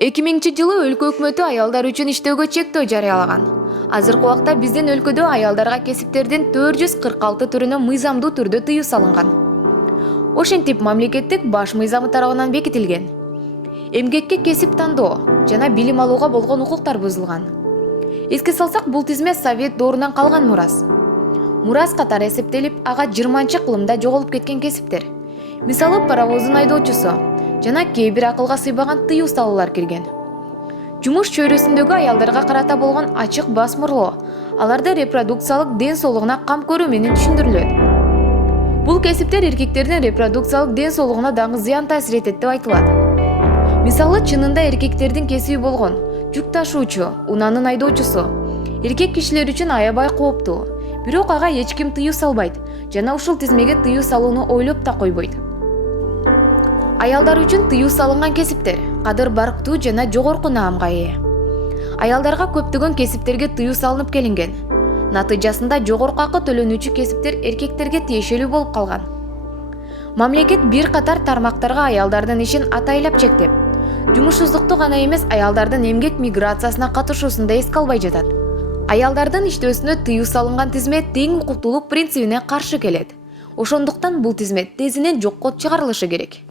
2000-жылы өлкө өкмөтү аялдар үчүн иштөөгө чектөө жарыялаган. Азыркы убакта биздин өлкөдө аялдарга кесиптердин 446 түрүнө мыйзамдуу түрдө тыюу салынган. Ошентип мамлекеттик баш мыйзамы тарабынан бекитилген. Эмгекке кесип тандоо жана билим алууга болгон укуктар бузулган. Эске салсак, бул тизме Совет доорунан калган мурас. Мурас катары эсептелип, ага 20-кылымда жоголуп кеткен кесиптер. Мисалы, паровоздун айдоочусу жана кээ бир акылга сыйбаган тыюу салуулар кирген. Жумуш чөйрөсүндөгү аялдарга карата болгон ачык басмырлоо аларды репродукциялык ден соолугуна кам көрүү менен түшүндүрүлөт. Бул кесиптер эркектердин репродукциялык ден соолугуна дагы зыян таасир этет деп айтылат. Мисалы, чынында эркектердин кесиби болгон жүк ташуучу, унаанын айдоочусу эркек кишилер үчүн аябай кооптуу, бирок ага эч ким тыюу салбайт жана ушул тизмеге тыюу салууну ойлоп да койбойт. Аялдар үчүн тыюу салынган кесиптер кадыр барктуу жана жогорку наамга ээ. Аялдарга көптөгөн кесиптерге тыюу салынып келинген. Натыйжасында жогорку акы төлөнүүчү кесиптер эркектерге тиешелүү болуп калган. Мамлекет бир катар тармактарга аялдардын ишин атайлап чектеп, жумушсуздукту гана эмес, аялдардын эмгек миграциясына катышуусун да эске албай жатат. Аялдардын иштөөсүнө тыюу салынган тизме тең укуктуулук принцибине каршы келет. Ошондуктан бул тизме тезинен жокко чыгарылышы керек.